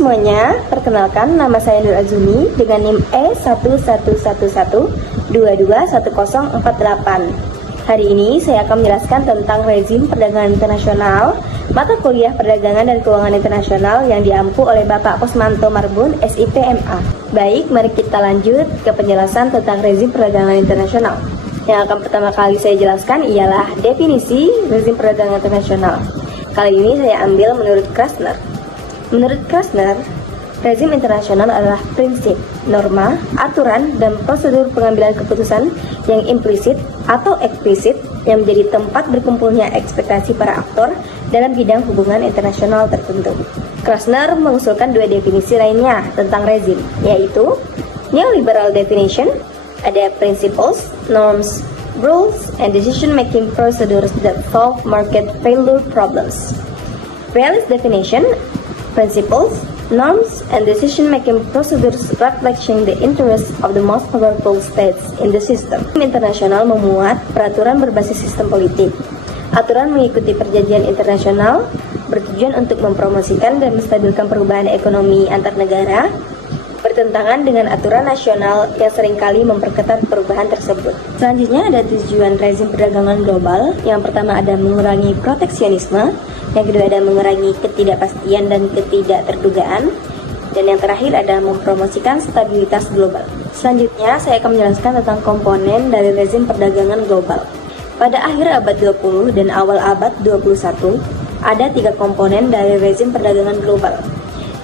semuanya, perkenalkan nama saya Nur Azumi dengan NIM E1111221048. Hari ini saya akan menjelaskan tentang rezim perdagangan internasional, mata kuliah perdagangan dan keuangan internasional yang diampu oleh Bapak Kusmanto Marbun, SIP MA. Baik, mari kita lanjut ke penjelasan tentang rezim perdagangan internasional. Yang akan pertama kali saya jelaskan ialah definisi rezim perdagangan internasional. Kali ini saya ambil menurut Krasner. Menurut Krasner, rezim internasional adalah prinsip, norma, aturan, dan prosedur pengambilan keputusan yang implisit atau eksplisit yang menjadi tempat berkumpulnya ekspektasi para aktor dalam bidang hubungan internasional tertentu. Krasner mengusulkan dua definisi lainnya tentang rezim, yaitu neoliberal definition, ada principles, norms, rules, and decision-making procedures that solve market failure problems. Realist definition, principles, norms, and decision-making procedures reflecting the interests of the most powerful states in the system. Internasional memuat peraturan berbasis sistem politik. Aturan mengikuti perjanjian internasional bertujuan untuk mempromosikan dan menstabilkan perubahan ekonomi antar negara, bertentangan dengan aturan nasional yang seringkali memperketat perubahan tersebut. Selanjutnya ada tujuan rezim perdagangan global. Yang pertama ada mengurangi proteksionisme, yang kedua ada mengurangi ketidakpastian dan ketidakterdugaan, dan yang terakhir ada mempromosikan stabilitas global. Selanjutnya saya akan menjelaskan tentang komponen dari rezim perdagangan global. Pada akhir abad 20 dan awal abad 21, ada 3 komponen dari rezim perdagangan global.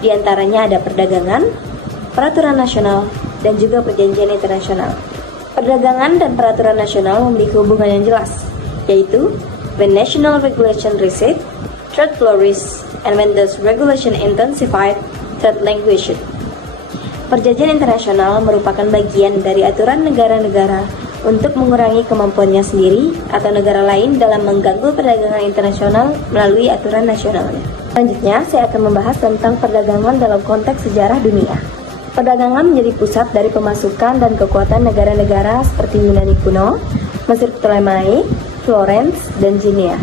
Di antaranya ada perdagangan, peraturan nasional, dan juga perjanjian internasional. Perdagangan dan peraturan nasional memiliki hubungan yang jelas, yaitu when national regulation recede, trade flourished, and when those regulation intensified, trade languished. Perjanjian internasional merupakan bagian dari aturan negara-negara untuk mengurangi kemampuannya sendiri atau negara lain dalam mengganggu perdagangan internasional melalui aturan nasionalnya. Selanjutnya, saya akan membahas tentang perdagangan dalam konteks sejarah dunia. Perdagangan menjadi pusat dari pemasukan dan kekuatan negara-negara seperti Yunani kuno, Mesir Ptolemaic, Florence, dan Jenia.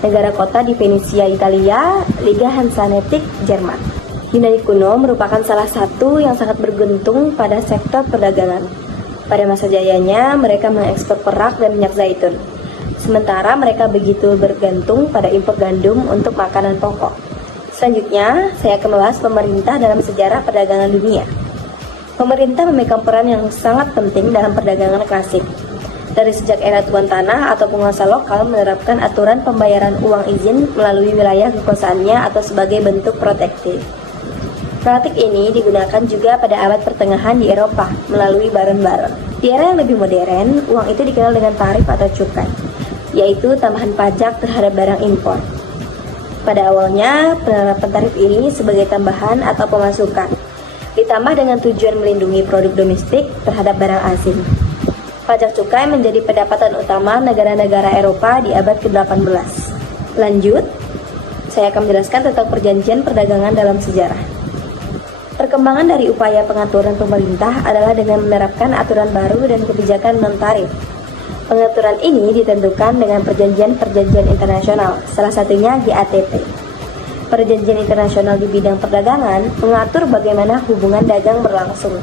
Negara kota di Venesia, Italia, Liga Hanseatic, Jerman. Yunani kuno merupakan salah satu yang sangat bergantung pada sektor perdagangan. Pada masa jayanya, mereka mengekspor perak dan minyak zaitun. Sementara mereka begitu bergantung pada impor gandum untuk makanan pokok. Selanjutnya, saya akan membahas pemerintah dalam sejarah perdagangan dunia. Pemerintah memegang peran yang sangat penting dalam perdagangan klasik. Dari sejak era tuan tanah atau penguasa lokal menerapkan aturan pembayaran uang izin melalui wilayah kekuasaannya atau sebagai bentuk protektif. Praktik ini digunakan juga pada abad pertengahan di Eropa melalui baron-baron. Di era yang lebih modern, uang itu dikenal dengan tarif atau cukai, yaitu tambahan pajak terhadap barang impor. Pada awalnya, penerapan tarif ini sebagai tambahan atau pemasukan, ditambah dengan tujuan melindungi produk domestik terhadap barang asing. Pajak cukai menjadi pendapatan utama negara-negara Eropa di abad ke-18. Lanjut, saya akan menjelaskan tentang perjanjian perdagangan dalam sejarah. Perkembangan dari upaya pengaturan pemerintah adalah dengan menerapkan aturan baru dan kebijakan non-tarif. Pengaturan ini ditentukan dengan perjanjian-perjanjian internasional, salah satunya GATT. Perjanjian internasional di bidang perdagangan mengatur bagaimana hubungan dagang berlangsung.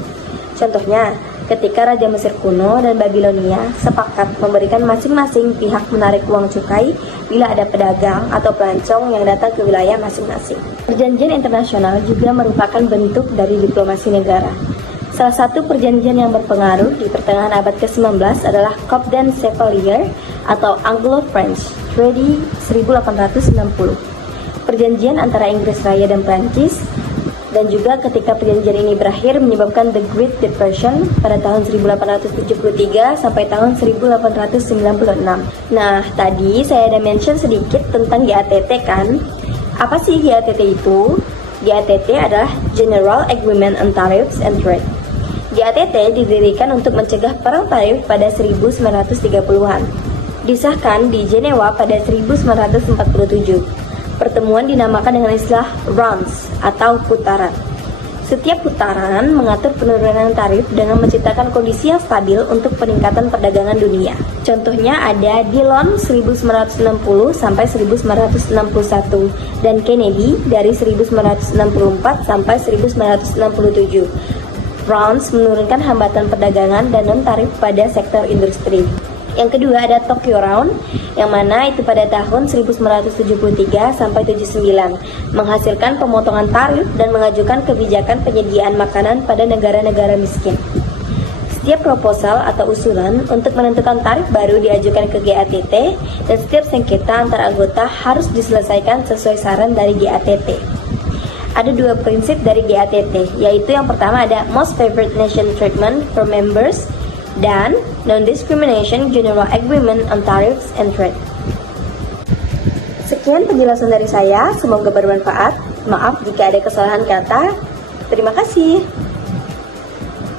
Contohnya, ketika Raja Mesir kuno dan Babilonia sepakat memberikan masing-masing pihak menarik uang cukai bila ada pedagang atau pelancong yang datang ke wilayah masing-masing. Perjanjian internasional juga merupakan bentuk dari diplomasi negara. Salah satu perjanjian yang berpengaruh di pertengahan abad ke-19 adalah Cobden-Chevalier atau Anglo-French Treaty 1860. Perjanjian antara Inggris Raya dan Prancis, dan juga ketika perjanjian ini berakhir menyebabkan The Great Depression pada tahun 1873 sampai tahun 1896. Nah, tadi saya ada mention sedikit tentang GATT kan? Apa sih GATT itu? GATT adalah General Agreement on Tariffs and Trade. GATT didirikan untuk mencegah perang tarif pada 1930-an. Disahkan di Jenewa pada 1947. Pertemuan dinamakan dengan istilah rounds atau putaran. Setiap putaran mengatur penurunan tarif dengan menciptakan kondisi yang stabil untuk peningkatan perdagangan dunia. Contohnya ada Dillon 1960 sampai 1961 dan Kennedy dari 1964 sampai 1967. Rounds menurunkan hambatan perdagangan dan non-tarif pada sektor industri. Yang kedua ada Tokyo Round, yang mana itu pada tahun 1973 sampai 79, menghasilkan pemotongan tarif dan mengajukan kebijakan penyediaan makanan pada negara-negara miskin. Setiap proposal atau usulan untuk menentukan tarif baru diajukan ke GATT dan setiap sengketa antar anggota harus diselesaikan sesuai saran dari GATT. Ada dua prinsip dari GATT, yaitu yang pertama ada Most Favored Nation Treatment for Members dan Non-Discrimination General Agreement on Tariffs and Trade. Sekian penjelasan dari saya, semoga bermanfaat. Maaf jika ada kesalahan kata. Terima kasih.